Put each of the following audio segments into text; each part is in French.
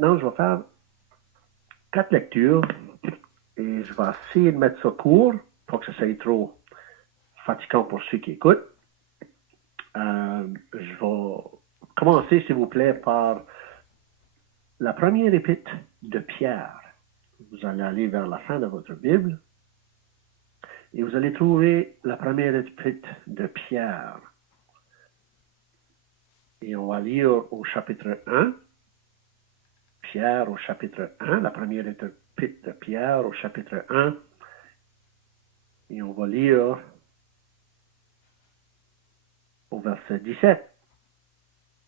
Maintenant, je vais faire 4 lectures et je vais essayer de mettre ça court pour que ça soit trop fatigant pour ceux qui écoutent. Je vais commencer, s'il vous plaît, par la première épître de Pierre. Vous allez aller vers la fin de votre Bible et vous allez trouver la première épître de Pierre. Et on va lire au chapitre 1. Pierre au chapitre 1, la première épître de Pierre au chapitre 1. Et on va lire au verset 17.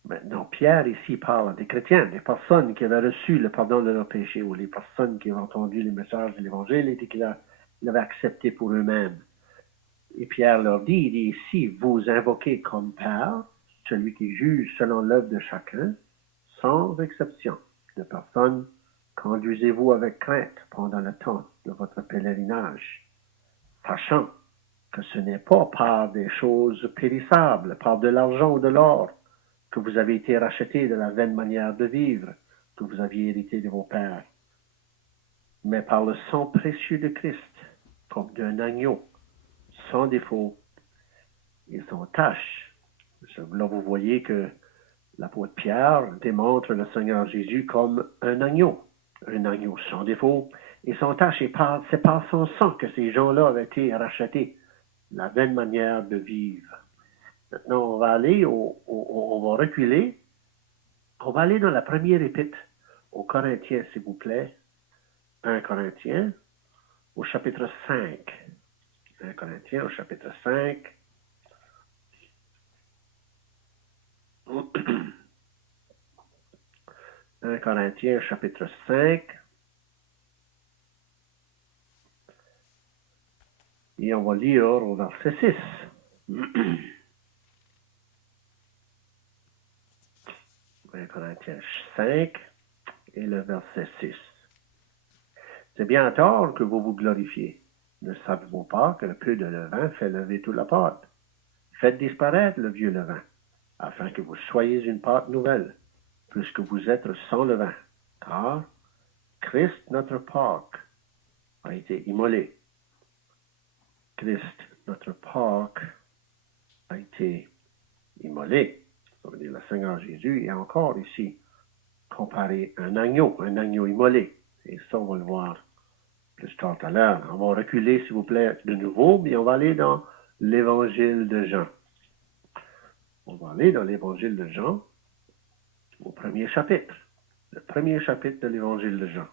Maintenant, Pierre ici parle des chrétiens, des personnes qui avaient reçu le pardon de leurs péchés ou les personnes qui avaient entendu les messages de l'Évangile et qui l'avaient accepté pour eux-mêmes. Et Pierre leur dit, il dit, si vous invoquez comme Père, celui qui juge selon l'œuvre de chacun, sans exception de personne, conduisez-vous avec crainte pendant le temps de votre pèlerinage, sachant que ce n'est pas par des choses périssables, par de l'argent ou de l'or, que vous avez été rachetés de la vaine manière de vivre que vous aviez hérité de vos pères, mais par le sang précieux de Christ, comme d'un agneau, sans défaut et sans tache. Là, vous voyez que l'apôtre Pierre démontre le Seigneur Jésus comme un agneau sans défaut et sans tache. Et c'est par son sang que ces gens-là avaient été rachetés, la vaine manière de vivre. Maintenant, on va aller, on va reculer. On va aller dans la première épître aux Corinthiens, s'il vous plaît. 1 Corinthiens, au chapitre 5. 1 Corinthiens, au chapitre 5. 1 Corinthiens, chapitre 5. Et on va lire au verset 6. 1 Corinthiens 5 et le verset 6. C'est bien tard que vous vous glorifiez. Ne savez-vous pas que le peu de levain fait lever toute la pâte? Faites disparaître le vieux levain, afin que vous soyez une pâte nouvelle, puisque vous êtes sans levain. Car Christ, notre Pâque, a été immolé. Christ, notre Pâque, a été immolé. Ça veut dire le Seigneur Jésus est encore ici comparé à un agneau immolé. Et ça, on va le voir plus tard à l'heure. On va reculer, s'il vous plaît, de nouveau, mais on va aller dans l'Évangile de Jean. On va aller dans l'Évangile de Jean, au premier chapitre. Le premier chapitre de l'Évangile de Jean.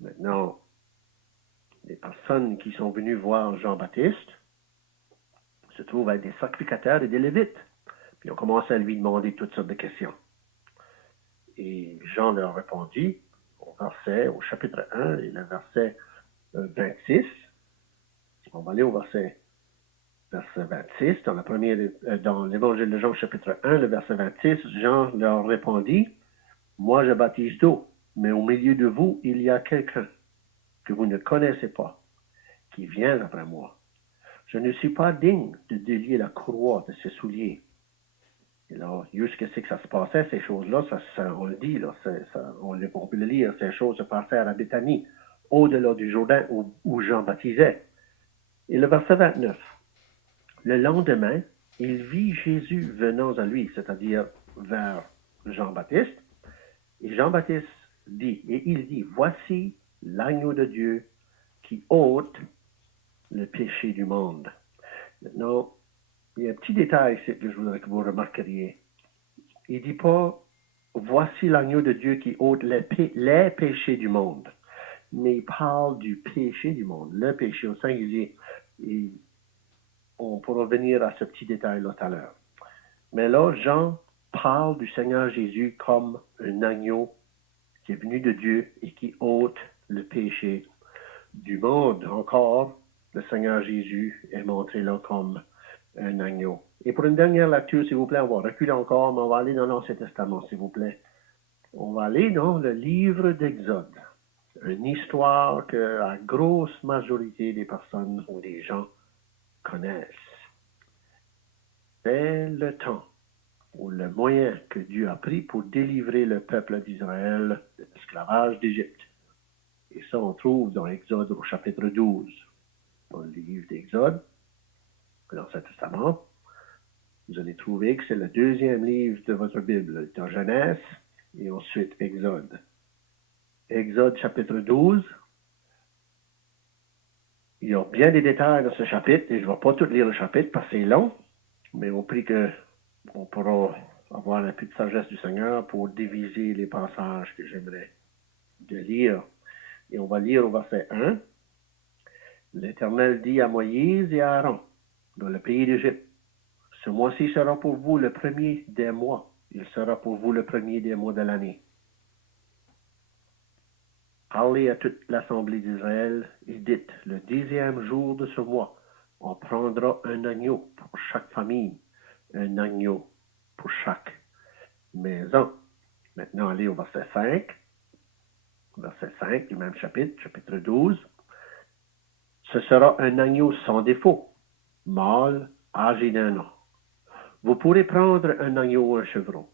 Maintenant, les personnes qui sont venues voir Jean-Baptiste se trouvent être des sacrificateurs et des lévites. Puis on commence à lui demander toutes sortes de questions. Et Jean leur répondit au chapitre 1 et le verset 26. On va aller au verset 26, dans l'Évangile de Jean, chapitre 1, le verset 26, Jean leur répondit, « Moi je baptise d'eau, mais au milieu de vous, il y a quelqu'un que vous ne connaissez pas, qui vient après moi. Je ne suis pas digne de délier la courroie de ses souliers. » Et là, jusqu'à ce que ça se passait, ces choses-là, on le dit, là, on peut le lire, ces choses se passaient à la Béthanie, au-delà du Jourdain où Jean baptisait. Et le verset 29. Le lendemain, il vit Jésus venant à lui, c'est-à-dire vers Jean-Baptiste. Et Jean-Baptiste dit, et il dit, voici l'agneau de Dieu qui ôte le péché du monde. Maintenant, il y a un petit détail ici que je voudrais que vous remarqueriez. Il ne dit pas, voici l'agneau de Dieu qui ôte les péchés du monde. Mais il parle du péché du monde, le péché au singulier. Et on pourra venir à ce petit détail-là tout à l'heure. Mais là, Jean parle du Seigneur Jésus comme un agneau qui est venu de Dieu et qui ôte le péché du monde. Encore, le Seigneur Jésus est montré là comme un agneau. Et pour une dernière lecture, s'il vous plaît, on va reculer encore, mais on va aller dans l'Ancien Testament, s'il vous plaît. On va aller dans le livre d'Exode. Une histoire que la grosse majorité des personnes ou des gens connaissent. C'est le temps ou le moyen que Dieu a pris pour délivrer le peuple d'Israël de l'esclavage d'Égypte. Et ça, on trouve dans Exode au chapitre 12, dans le livre d'Exode, dans l'Ancien Testament. Vous allez trouver que c'est le deuxième livre de votre Bible, dans Genèse et ensuite Exode. Exode chapitre 12. Il y a bien des détails dans ce chapitre, et je ne vais pas tout lire le chapitre parce que c'est long, mais on prie qu'on pourra avoir un peu de sagesse du Seigneur pour diviser les passages que j'aimerais de lire. Et on va lire au verset 1. L'Éternel dit à Moïse et à Aaron, dans le pays d'Égypte, ce mois-ci sera pour vous le premier des mois. Il sera pour vous le premier des mois de l'année. Parlez à toute l'assemblée d'Israël et dites, le 10e jour de ce mois, on prendra un agneau pour chaque famille, un agneau pour chaque maison. Maintenant, allez au verset 5. Verset 5 du même chapitre, chapitre 12. Ce sera un agneau sans défaut, mâle, âgé d'1 an. Vous pourrez prendre un agneau ou un chevreau.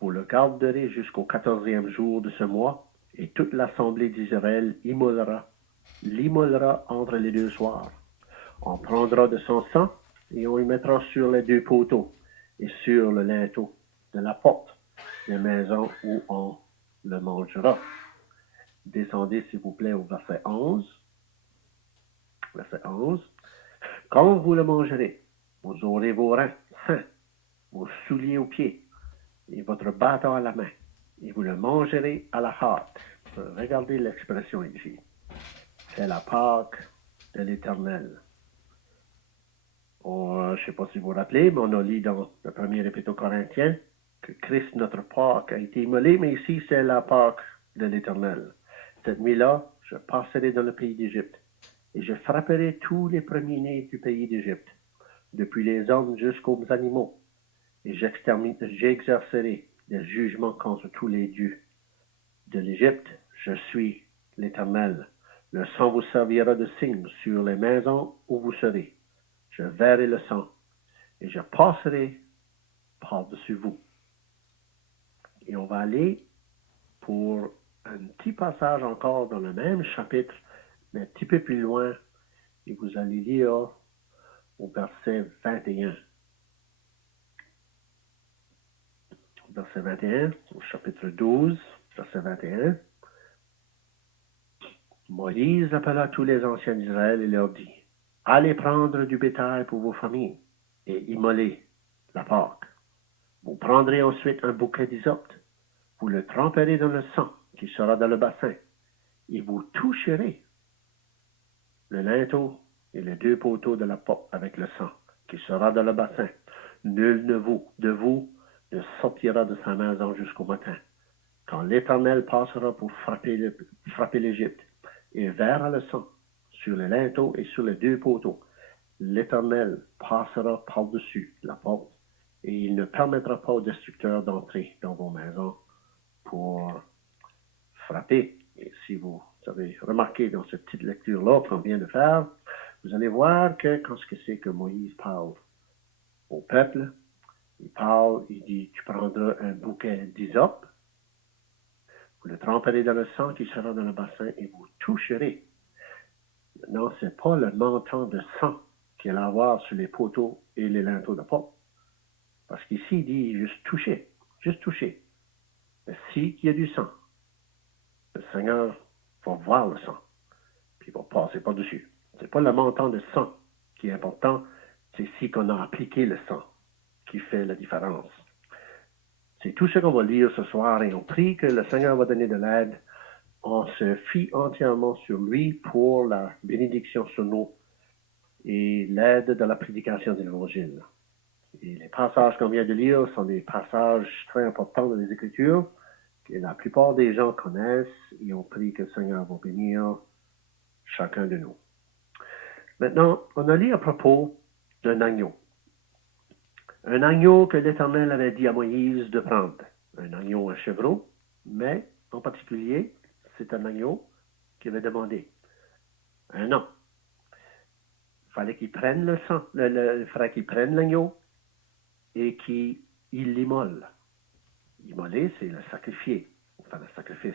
Vous le garderez jusqu'au 14e jour de ce mois, et toute l'assemblée d'Israël l'immolera entre les deux soirs. On prendra de son sang et on y mettra sur les deux poteaux et sur le linteau de la porte des maisons où on le mangera. Descendez, s'il vous plaît, au verset 11. Verset 11. Quand vous le mangerez, vous aurez vos reins sains, vos souliers aux pieds et votre bâton à la main, et vous le mangerez à la hâte. Regardez l'expression ici. C'est la Pâque de l'Éternel. Je ne sais pas si vous vous rappelez, mais on a lu dans le premier épître aux Corinthiens que Christ, notre Pâque, a été immolé, mais ici, c'est la Pâque de l'Éternel. Cette nuit-là, je passerai dans le pays d'Égypte, et je frapperai tous les premiers-nés du pays d'Égypte, depuis les hommes jusqu'aux animaux, et j'exercerai des jugements contre tous les dieux de l'Égypte. Je suis l'Éternel. Le sang vous servira de signe sur les maisons où vous serez. Je verrai le sang, et je passerai par-dessus vous. Et on va aller pour un petit passage encore dans le même chapitre, mais un petit peu plus loin, et vous allez lire au verset 21. Verset 21, au chapitre 12, verset 21. Moïse appela tous les anciens d'Israël et leur dit, allez prendre du bétail pour vos familles et immoler la Pâque. Vous prendrez ensuite un bouquet d'hysope, vous le tremperez dans le sang qui sera dans le bassin, et vous toucherez le linteau et les deux poteaux de la porte avec le sang qui sera dans le bassin. Nul de vous ne sortira de sa maison jusqu'au matin, quand l'Éternel passera pour frapper l'Égypte, et verra le sang sur le linteau et sur les deux poteaux. L'Éternel passera par-dessus la porte, et il ne permettra pas au destructeur d'entrer dans vos maisons pour frapper. Et si vous avez remarqué dans cette petite lecture-là qu'on vient de faire, vous allez voir que quand c'est que Moïse parle au peuple, il dit, tu prendras un bouquet d'hysope, vous le tremperez dans le sang qui sera dans le bassin et vous toucherez. Non, ce n'est pas le montant de sang qu'il va avoir sur les poteaux et les linteaux de porte. Parce qu'ici, il dit juste toucher, juste toucher. Mais s'il y a du sang, le Seigneur va voir le sang, puis il va passer par-dessus. Ce n'est pas le montant de sang qui est important, c'est ici qu'on a appliqué le sang qui fait la différence. C'est tout ce qu'on va lire ce soir et on prie que le Seigneur va donner de l'aide. On se fie entièrement sur lui pour la bénédiction sur nous et l'aide dans la prédication de l'Évangile. Et les passages qu'on vient de lire sont des passages très importants dans les Écritures que la plupart des gens connaissent et on prie que le Seigneur va bénir chacun de nous. Maintenant, on a lu à propos d'un agneau. Un agneau que l'Éternel avait dit à Moïse de prendre. Un agneau, un chevreau, mais en particulier, c'est un agneau qu'il avait demandé. Un an. Il fallait qu'il prenne le sang, il fallait qu'il prenne l'agneau et qu'il il l'immole. Immoler, c'est le sacrifier, enfin le sacrifice.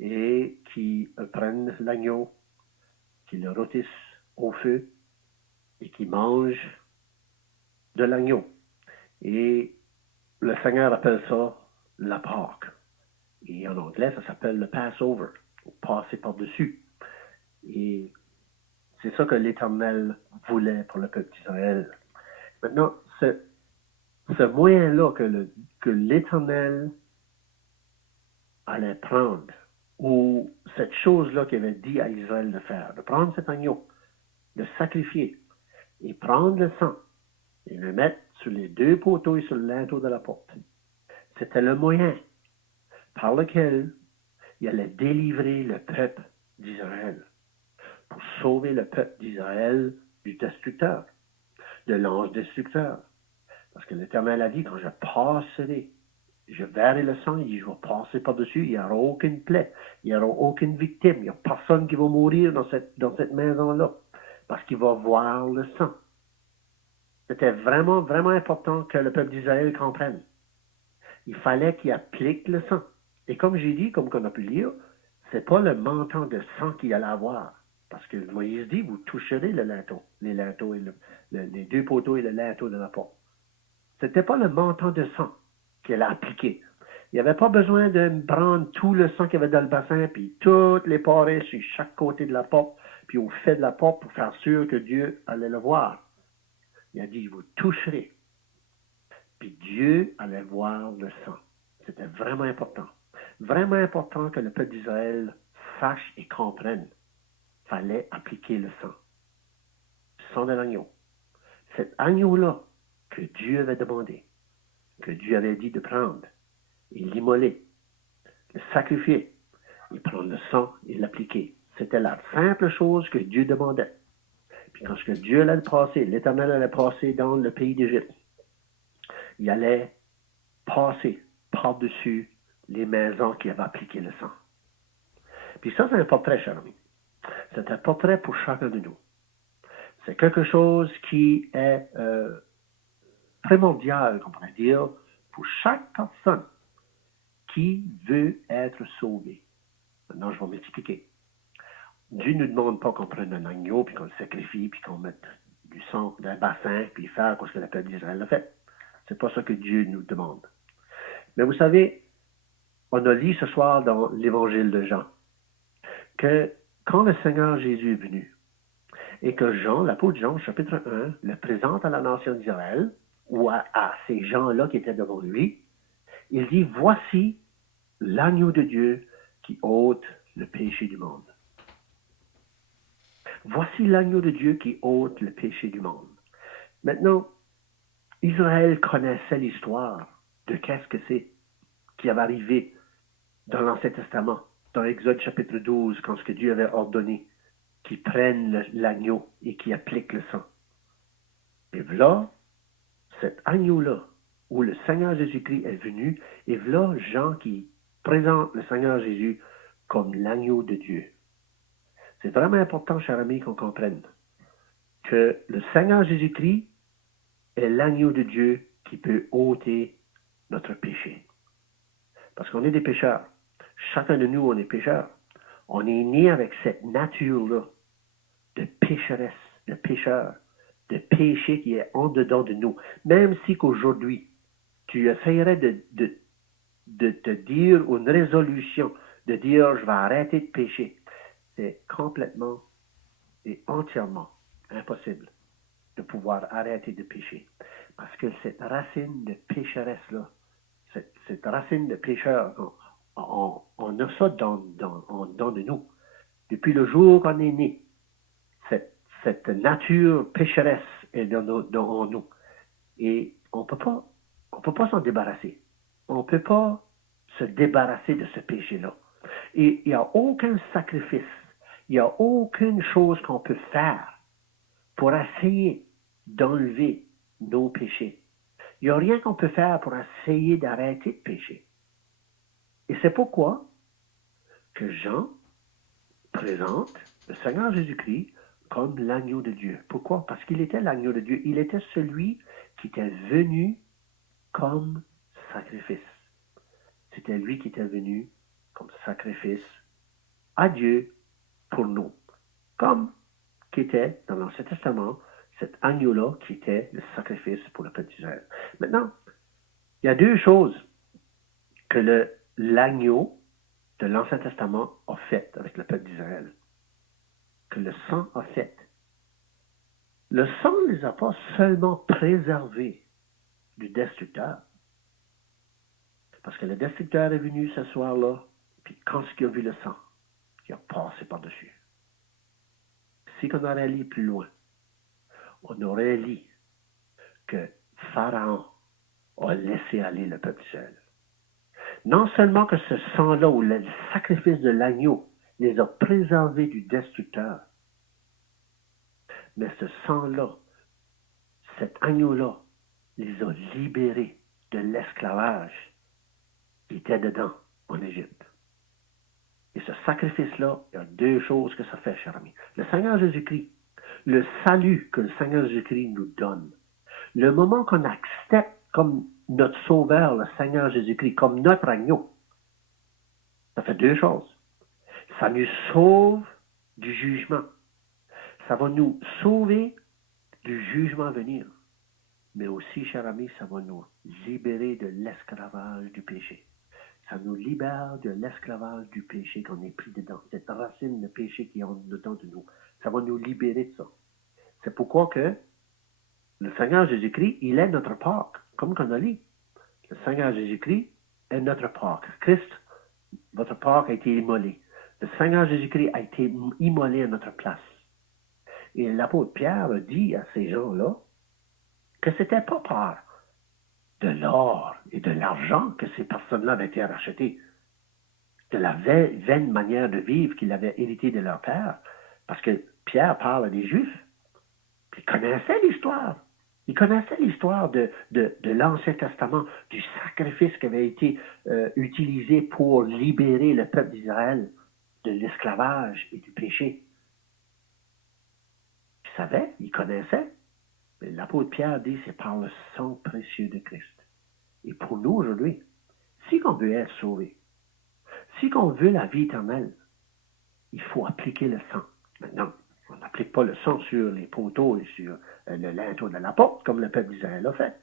Et qui prennent l'agneau, qui le rôtissent au feu et qui mangent de l'agneau. Et le Seigneur appelle ça la Pâque. Et en anglais, ça s'appelle le Passover, passer par-dessus. Et c'est ça que l'Éternel voulait pour le peuple d'Israël. Maintenant, ce moyen-là que l'Éternel allait prendre, ou cette chose-là qu'il avait dit à Israël de faire, de prendre cet agneau, de sacrifier, et prendre le sang, et le mettre sur les deux poteaux et sur le linteau de la porte. C'était le moyen par lequel il allait délivrer le peuple d'Israël, pour sauver le peuple d'Israël du destructeur, de l'ange destructeur. Parce que l'Éternel a dit, quand je passerai, je verrai le sang, il dit, je vais passer par-dessus, il n'y aura aucune plaie, il n'y aura aucune victime, il n'y a personne qui va mourir dans cette maison-là, parce qu'il va voir le sang. C'était vraiment, vraiment important que le peuple d'Israël comprenne. Il fallait qu'il applique le sang. Et comme j'ai dit, comme on a pu lire, c'est pas le montant de sang qu'il allait avoir. Parce que Moïse dit, vous toucherez le linteau, les linteaux et les deux poteaux et le linteau de la porte. C'était pas le montant de sang qu'il a appliqué. Il n'y avait pas besoin de prendre tout le sang qu'il y avait dans le bassin, puis toutes les parées sur chaque côté de la porte, puis au fait de la porte pour faire sûr que Dieu allait le voir. Il a dit, vous toucherez. Puis Dieu allait voir le sang. C'était vraiment important. Vraiment important que le peuple d'Israël sache et comprenne. Il fallait appliquer le sang. Le sang de l'agneau. Cet agneau-là que Dieu avait demandé, que Dieu avait dit de prendre, et l'immoler, le sacrifier, et prendre le sang et l'appliquer. C'était la simple chose que Dieu demandait. Puis quand Dieu allait passer, l'Éternel allait passer dans le pays d'Égypte, il allait passer par-dessus les maisons qui avaient appliqué le sang. Puis ça, c'est un portrait, cher ami. C'est un portrait pour chacun de nous. C'est quelque chose qui est primordial, on pourrait dire, pour chaque personne qui veut être sauvée. Maintenant, je vais m'expliquer. Dieu ne nous demande pas qu'on prenne un agneau, puis qu'on le sacrifie, puis qu'on mette du sang dans un bassin, puis faire ce que le peuple d'Israël a fait. C'est pas ça que Dieu nous demande. Mais vous savez, on a lu ce soir dans l'Évangile de Jean que quand le Seigneur Jésus est venu et que Jean, l'apôtre Jean, chapitre 1, le présente à la nation d'Israël ou à ces gens-là qui étaient devant lui, il dit, voici l'agneau de Dieu qui ôte le péché du monde. Voici l'agneau de Dieu qui ôte le péché du monde. Maintenant, Israël connaissait l'histoire de qu'est-ce que c'est qui avait arrivé dans l'Ancien Testament, dans Exode chapitre 12, quand ce que Dieu avait ordonné qu'ils prennent l'agneau et qu'ils appliquent le sang. Et voilà, cet agneau-là, où le Seigneur Jésus-Christ est venu, et voilà Jean qui présente le Seigneur Jésus comme l'agneau de Dieu. C'est vraiment important, chers amis, qu'on comprenne que le Seigneur Jésus-Christ est l'agneau de Dieu qui peut ôter notre péché. Parce qu'on est des pécheurs. Chacun de nous, on est pécheurs. On est né avec cette nature-là de pécheresse, de pécheur, de péché qui est en dedans de nous. Même si qu'aujourd'hui, tu essaierais de te dire une résolution, de dire je vais arrêter de pécher, c'est complètement et entièrement impossible de pouvoir arrêter de pécher. Parce que cette racine de pécheresse-là, cette racine de pécheur, on a ça dans de nous. Depuis le jour qu'on est né, cette nature pécheresse est dans nous. Et on peut pas s'en débarrasser. On ne peut pas se débarrasser de ce péché-là. Et il n'y a aucun sacrifice, il n'y a aucune chose qu'on peut faire pour essayer d'enlever nos péchés. Il n'y a rien qu'on peut faire pour essayer d'arrêter de pécher. Et c'est pourquoi que Jean présente le Seigneur Jésus-Christ comme l'agneau de Dieu. Pourquoi? Parce qu'il était l'agneau de Dieu. Il était celui qui était venu comme sacrifice. C'était lui qui était venu comme sacrifice à Dieu pour nous. Comme qui était dans l'Ancien Testament, cet agneau-là qui était le sacrifice pour le peuple d'Israël. Maintenant, il y a deux choses que l'agneau de l'Ancien Testament a fait avec le peuple d'Israël, que le sang a fait. Le sang ne les a pas seulement préservés du destructeur, parce que le destructeur est venu ce soir-là, puis quand il a vu le sang, il a passé par-dessus. Si on aurait lu plus loin, on aurait lu que Pharaon a laissé aller le peuple d'Israël. Non seulement que ce sang-là, ou le sacrifice de l'agneau, les a préservés du destructeur, mais ce sang-là, cet agneau-là, les a libérés de l'esclavage qui était dedans en Égypte. Et ce sacrifice-là, il y a deux choses que ça fait, cher ami. Le Seigneur Jésus-Christ, le salut que le Seigneur Jésus-Christ nous donne, le moment qu'on accepte comme notre sauveur, le Seigneur Jésus-Christ, comme notre agneau, ça fait deux choses. Ça nous sauve du jugement. Ça va nous sauver du jugement à venir. Mais aussi, cher ami, ça va nous libérer de l'esclavage du péché. Ça nous libère de l'esclavage du péché qu'on est pris dedans. Cette racine de péché qui est en dedans de nous. Ça va nous libérer de ça. C'est pourquoi que le Seigneur Jésus-Christ, il est notre Pâque, comme qu'on a dit. Le Seigneur Jésus-Christ est notre Pâque. Christ, votre Pâque a été immolé. Le Seigneur Jésus-Christ a été immolé à notre place. Et l'apôtre Pierre a dit à ces gens-là que c'était pas par de l'or et de l'argent que ces personnes-là avaient été rachetées, de la vaine manière de vivre qu'ils avaient hérité de leur père, parce que Pierre parle à des Juifs, puis ils connaissaient l'histoire. Ils connaissaient l'histoire de l'Ancien Testament, du sacrifice qui avait été utilisé pour libérer le peuple d'Israël de l'esclavage et du péché. Ils savaient, ils connaissaient. Mais l'apôtre Pierre dit, c'est par le sang précieux de Christ. Et pour nous aujourd'hui, si on veut être sauvé, si on veut la vie éternelle, il faut appliquer le sang. Maintenant, on n'applique pas le sang sur les poteaux et sur le linteau de la porte, comme le peuple d'Israël a fait.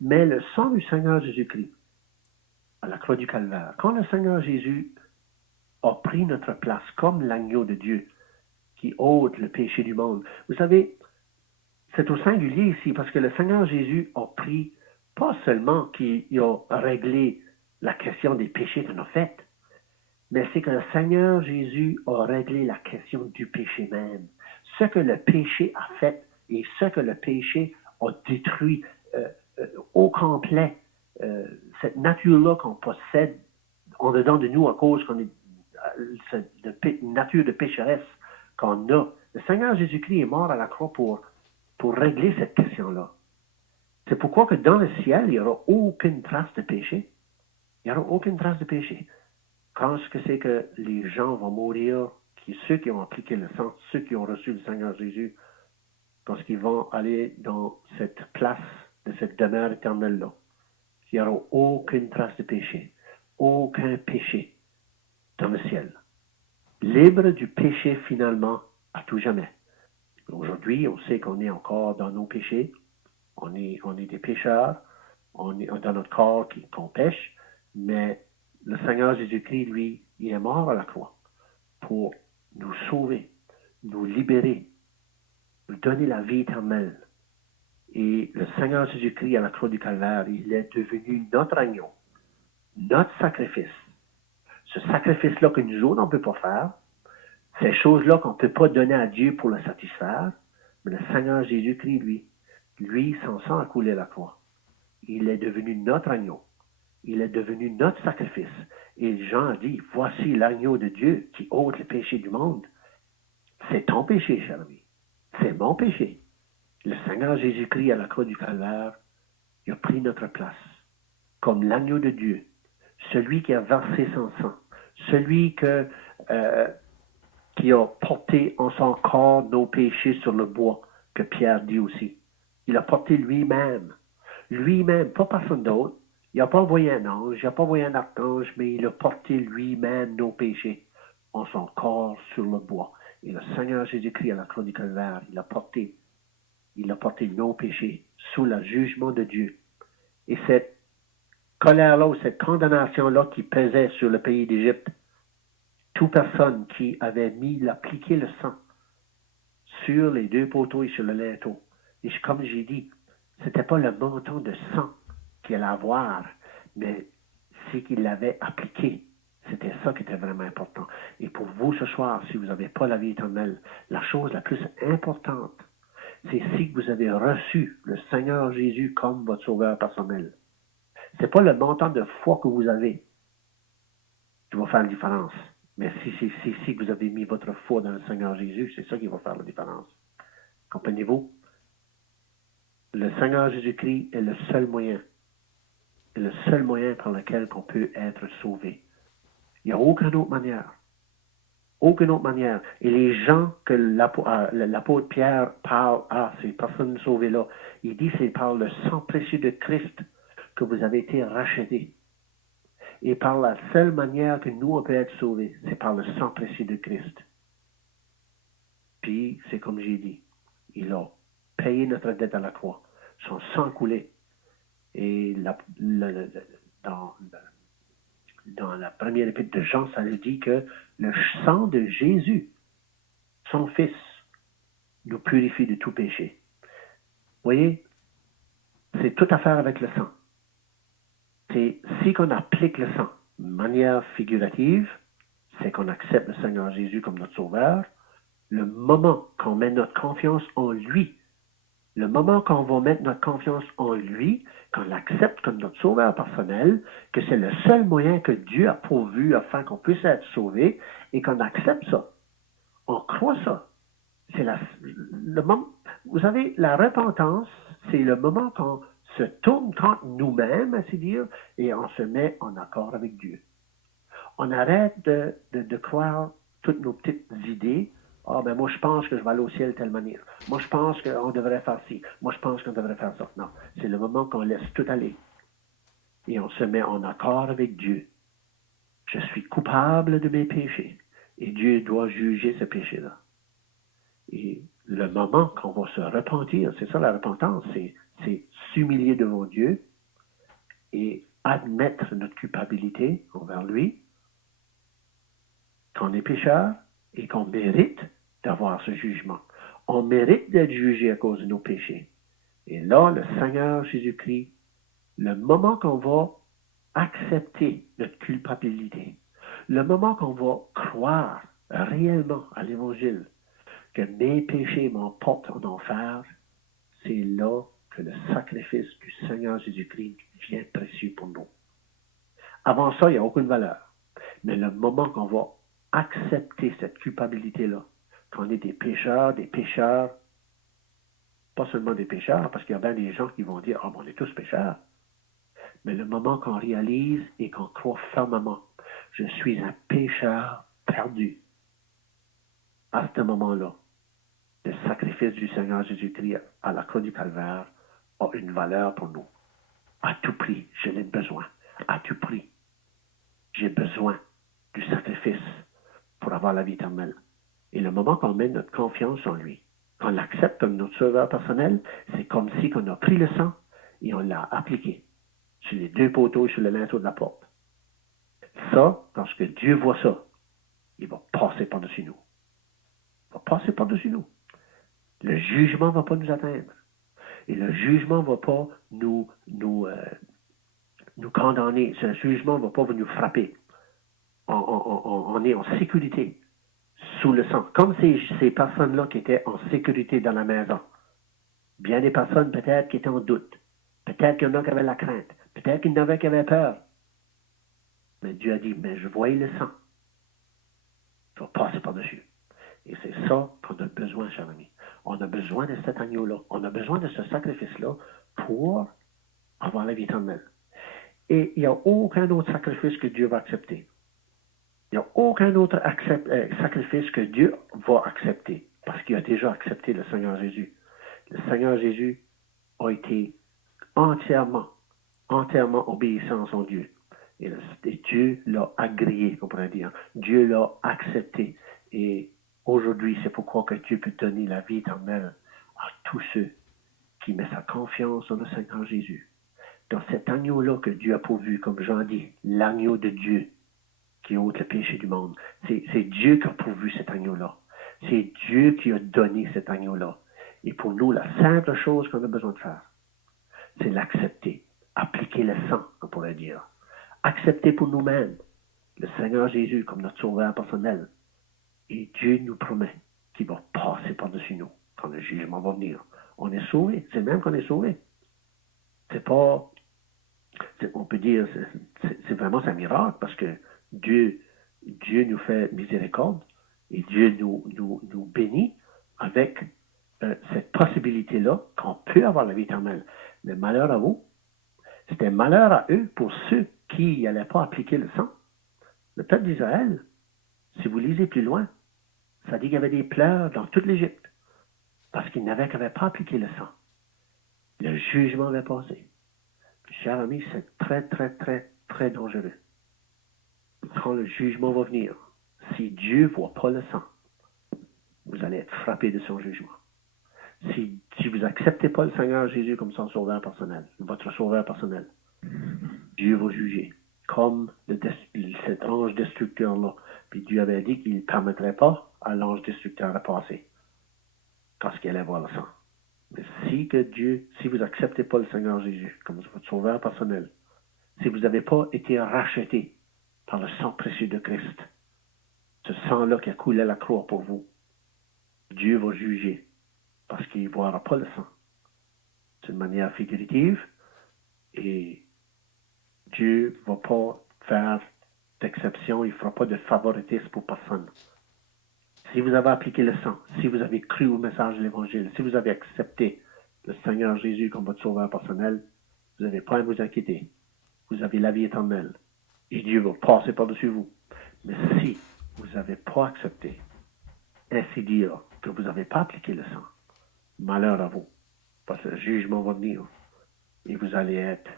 Mais le sang du Seigneur Jésus-Christ, à la croix du Calvaire, quand le Seigneur Jésus a pris notre place comme l'agneau de Dieu qui ôte le péché du monde, vous savez, c'est au singulier ici, parce que le Seigneur Jésus a pris, pas seulement qu'il a réglé la question des péchés qu'on a faits, mais c'est que le Seigneur Jésus a réglé la question du péché même. Ce que le péché a fait et ce que le péché a détruit au complet, cette nature-là qu'on possède en dedans de nous à cause qu'on est cette nature de pécheresse qu'on a. Le Seigneur Jésus-Christ est mort à la croix pour régler cette question-là. C'est pourquoi que dans le ciel, il n'y aura aucune trace de péché. Il n'y aura aucune trace de péché. Quand est-ce que c'est que les gens vont mourir, ceux qui ont appliqué le sang, ceux qui ont reçu le Seigneur Jésus, quand ils vont aller dans cette place de cette demeure éternelle-là, il n'y aura aucune trace de péché, aucun péché dans le ciel. Libre du péché finalement à tout jamais. Aujourd'hui, on sait qu'on est encore dans nos péchés, on est des pécheurs, on est dans notre corps qu'on pêche, mais le Seigneur Jésus-Christ, lui, il est mort à la croix pour nous sauver, nous libérer, nous donner la vie éternelle. Et le Seigneur Jésus-Christ à la croix du Calvaire, il est devenu notre agneau, notre sacrifice. Ce sacrifice-là que nous autres, on ne peut pas faire, ces choses-là qu'on ne peut pas donner à Dieu pour le satisfaire, mais le Seigneur Jésus-Christ, lui, son sang a coulé à la croix. Il est devenu notre agneau. Il est devenu notre sacrifice. Et Jean a dit, voici l'agneau de Dieu qui ôte le péché du monde. C'est ton péché, cher ami. C'est mon péché. Le Seigneur Jésus-Christ à la croix du Calvaire, il a pris notre place. Comme l'agneau de Dieu. Celui qui a versé son sang. Celui qui a porté en son corps nos péchés sur le bois, que Pierre dit aussi. Il a porté lui-même lui-même, pas personne d'autre. Il n'a pas envoyé un ange, il n'a pas envoyé un archange, mais il a porté lui-même nos péchés en son corps sur le bois. Et le Seigneur Jésus-Christ à la croix du Calvaire, il a porté nos péchés sous le jugement de Dieu. Et cette colère-là ou cette condamnation-là qui pesait sur le pays d'Égypte, toute personne qui avait appliqué le sang sur les deux poteaux et sur le linteau. Et comme j'ai dit, c'était pas le montant de sang qu'il allait avoir, mais c'est qu'il l'avait appliqué. C'était ça qui était vraiment important. Et pour vous ce soir, si vous n'avez pas la vie éternelle, la chose la plus importante, c'est si vous avez reçu le Seigneur Jésus comme votre sauveur personnel. Ce n'est pas le montant de foi que vous avez qui va faire la différence. Mais si vous avez mis votre foi dans le Seigneur Jésus, c'est ça qui va faire la différence. Comprenez-vous? Le Seigneur Jésus-Christ est le seul moyen. C'est le seul moyen par lequel on peut être sauvé. Il n'y a aucune autre manière. Aucune autre manière. Et les gens que l'apôtre Pierre parle à ces personnes sauvées-là, il dit c'est par le sang précieux de Christ que vous avez été rachetés. Et par la seule manière que nous, on peut être sauvés, c'est par le sang précieux de Christ. Puis, c'est comme j'ai dit, il a payé notre dette à la croix. Son sang coulé. Et dans la première épître de Jean, ça nous dit que le sang de Jésus, son Fils, nous purifie de tout péché. Vous voyez, c'est toute affaire avec le sang. C'est si qu'on applique le sang de manière figurative, c'est qu'on accepte le Seigneur Jésus comme notre sauveur. Le moment qu'on met notre confiance en lui, le moment qu'on va mettre notre confiance en lui, qu'on l'accepte comme notre sauveur personnel, que c'est le seul moyen que Dieu a pourvu afin qu'on puisse être sauvé, et qu'on accepte ça, on croit ça. C'est le moment. Vous savez, la repentance, c'est le moment qu'on se tourne contre nous-mêmes, ainsi dire, et on se met en accord avec Dieu. On arrête de croire toutes nos petites idées. Ah, ben moi, je pense que je vais aller au ciel de telle manière. Moi, je pense qu'on devrait faire ci. Moi, je pense qu'on devrait faire ça. Non, c'est le moment qu'on laisse tout aller. Et on se met en accord avec Dieu. Je suis coupable de mes péchés. Et Dieu doit juger ce péché-là. Et le moment qu'on va se repentir, c'est ça la repentance, c'est s'humilier devant Dieu et admettre notre culpabilité envers lui, qu'on est pécheur et qu'on mérite d'avoir ce jugement. On mérite d'être jugé à cause de nos péchés. Et là, le Seigneur Jésus-Christ, le moment qu'on va accepter notre culpabilité, le moment qu'on va croire réellement à l'Évangile, que mes péchés m'emportent en enfer, c'est là que le sacrifice du Seigneur Jésus-Christ devient précieux pour nous. Avant ça, il n'y a aucune valeur. Mais le moment qu'on va accepter cette culpabilité-là, qu'on est des pécheurs, pas seulement des pécheurs, parce qu'il y a bien des gens qui vont dire, ah, bon, on est tous pécheurs. Mais le moment qu'on réalise et qu'on croit fermement, je suis un pécheur perdu. À ce moment-là, le sacrifice du Seigneur Jésus-Christ à la croix du Calvaire a une valeur pour nous. À tout prix, je l'ai besoin. À tout prix, j'ai besoin du sacrifice pour avoir la vie éternelle. Et le moment qu'on met notre confiance en lui, qu'on l'accepte comme notre sauveur personnel, c'est comme si on a pris le sang et on l'a appliqué sur les deux poteaux et sur le linteau de la porte. Ça, lorsque Dieu voit ça, il va passer par-dessus nous. Il va passer par-dessus nous. Le jugement ne va pas nous atteindre. Et le jugement ne va pas nous condamner. Ce jugement ne va pas nous frapper. On est en sécurité sous le sang. Comme ces personnes-là qui étaient en sécurité dans la maison. Bien des personnes peut-être qui étaient en doute. Peut-être qu'il y en a qui avaient la crainte. Peut-être qu'il y en avait qui avaient peur. Mais Dieu a dit, mais je voyais le sang. Je vais passer par-dessus. Et c'est ça qu'on a besoin, chers amis. On a besoin de cet agneau-là. On a besoin de ce sacrifice-là pour avoir la vie éternelle. Et il n'y a aucun autre sacrifice que Dieu va accepter. Il n'y a aucun autre sacrifice que Dieu va accepter. Parce qu'il a déjà accepté le Seigneur Jésus. Le Seigneur Jésus a été entièrement obéissant à son Dieu. Et Dieu l'a agréé, on pourrait dire. Dieu l'a accepté. Et aujourd'hui, c'est pourquoi que Dieu peut donner la vie éternelle à tous ceux qui mettent sa confiance dans le Seigneur Jésus. Dans cet agneau-là que Dieu a pourvu, comme Jean dit, l'agneau de Dieu qui ôte le péché du monde. C'est Dieu qui a pourvu cet agneau-là. C'est Dieu qui a donné cet agneau-là. Et pour nous, la simple chose qu'on a besoin de faire, c'est l'accepter. Appliquer le sang, on pourrait dire. Accepter pour nous-mêmes le Seigneur Jésus comme notre sauveur personnel. Et Dieu nous promet qu'il va passer par-dessus nous quand le jugement va venir. On est sauvé. C'est même qu'on est sauvé. C'est pas... On peut dire, c'est vraiment un miracle parce que Dieu nous fait miséricorde et Dieu nous bénit avec cette possibilité-là qu'on peut avoir la vie éternelle. Mais malheur à vous, c'était malheur à eux pour ceux qui n'allaient pas appliquer le sang. Le peuple d'Israël, si vous lisez plus loin, ça dit qu'il y avait des pleurs dans toute l'Égypte parce qu'ils n'avaient pas appliqué le sang. Le jugement avait passé. Chers amis, c'est très, très, très, très dangereux. Quand le jugement va venir, si Dieu ne voit pas le sang, vous allez être frappé de son jugement. Si vous n'acceptez pas le Seigneur Jésus comme son sauveur personnel, votre sauveur personnel, Dieu va juger. Comme cet ange destructeur-là. Puis Dieu avait dit qu'il ne permettrait pas à l'ange destructeur de passer parce qu'il allait voir le sang. Mais si vous n'acceptez pas le Seigneur Jésus comme votre sauveur personnel, si vous n'avez pas été racheté par le sang précieux de Christ, ce sang-là qui a coulé à la croix pour vous, Dieu va juger parce qu'il ne verra pas le sang. C'est une manière figurative et Dieu ne va pas faire d'exception, il ne fera pas de favoritisme pour personne. Si vous avez appliqué le sang, si vous avez cru au message de l'Évangile, si vous avez accepté le Seigneur Jésus comme votre sauveur personnel, vous n'avez pas à vous inquiéter. Vous avez la vie éternelle. Et Dieu va passer par-dessus vous. Mais si vous n'avez pas accepté, ainsi dire que vous n'avez pas appliqué le sang, malheur à vous. Parce que le jugement va venir. Et vous allez être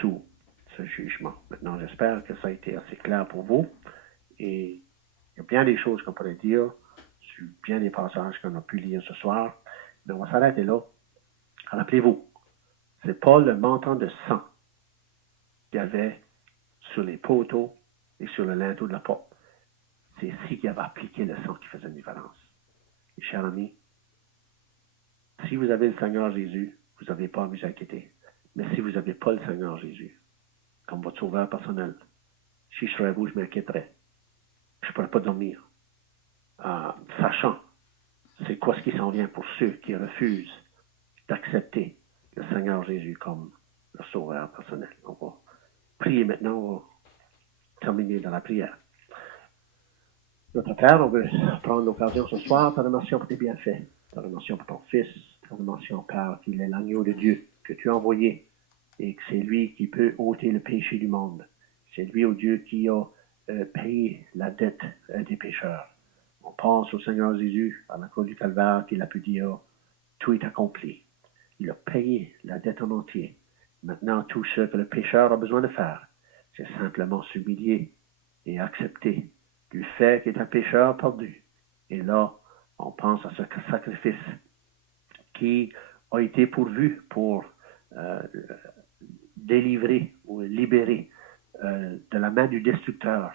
sous ce jugement. Maintenant, j'espère que ça a été assez clair pour vous. Et il y a bien des choses qu'on pourrait dire sur bien des passages qu'on a pu lire ce soir. Mais on va s'arrêter là. Rappelez-vous, c'est pas le montant de sang qu'il y avait sur les poteaux et sur le linteau de la porte. C'est ici qu'il avait appliqué le sang qui faisait une différence. Et chers amis, si vous avez le Seigneur Jésus, vous n'avez pas à vous inquiéter. Mais si vous n'avez pas le Seigneur Jésus comme votre sauveur personnel, si je serais vous, je m'inquiéterais. Je ne pourrais pas dormir. Sachant c'est quoi ce qui s'en vient pour ceux qui refusent d'accepter le Seigneur Jésus comme le sauveur personnel. On va prier maintenant, on va terminer dans la prière. Notre Père, on veut prendre l'occasion ce soir, te remercions pour tes bienfaits, te remercions pour ton Fils, te remercions, Père, qu'il est l'agneau de Dieu que tu as envoyé et que c'est lui qui peut ôter le péché du monde. C'est lui, oh Dieu, qui a payé la dette des pécheurs. On pense au Seigneur Jésus, à la croix du Calvaire, qu'il a pu dire, tout est accompli. Il a payé la dette en entier. Maintenant, tout ce que le pécheur a besoin de faire, c'est simplement s'humilier et accepter du fait qu'il est un pécheur perdu. Et là, on pense à ce sacrifice qui a été pourvu pour délivrer ou libérer de la main du destructeur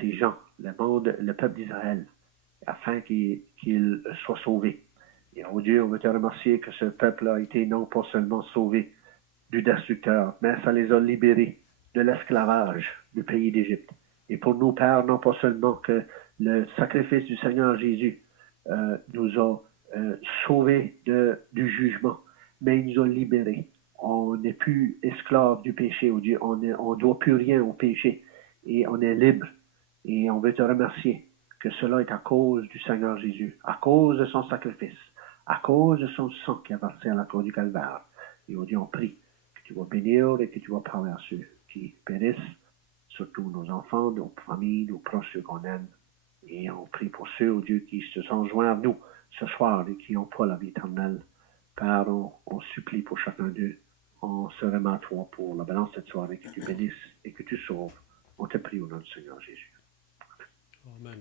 ces gens, le monde, le peuple d'Israël, afin qu'ils soient sauvés. Et oh Dieu, on veut te remercier que ce peuple a été non pas seulement sauvé du destructeur, mais ça les a libérés de l'esclavage du pays d'Égypte. Et pour nous, Père, non pas seulement que le sacrifice du Seigneur Jésus nous a sauvés du jugement, mais il nous a libérés. On n'est plus esclave du péché, oh Dieu. On ne doit plus rien au péché. Et on est libre. Et on veut te remercier que cela est à cause du Seigneur Jésus, à cause de son sacrifice, à cause de son sang qui a versé à la croix du Calvaire. Et oh Dieu, on prie que tu vas bénir et que tu vas parler à ceux qui périssent, surtout nos enfants, nos familles, nos proches, ceux qu'on aime. Et on prie pour ceux, oh Dieu, qui se sont joints à nous ce soir et qui n'ont pas la vie éternelle. Père, on supplie pour chacun d'eux. On se remet à toi pour la balance cette soirée, que tu bénisses et que tu sauves. On te prie au nom du Seigneur Jésus. Amen.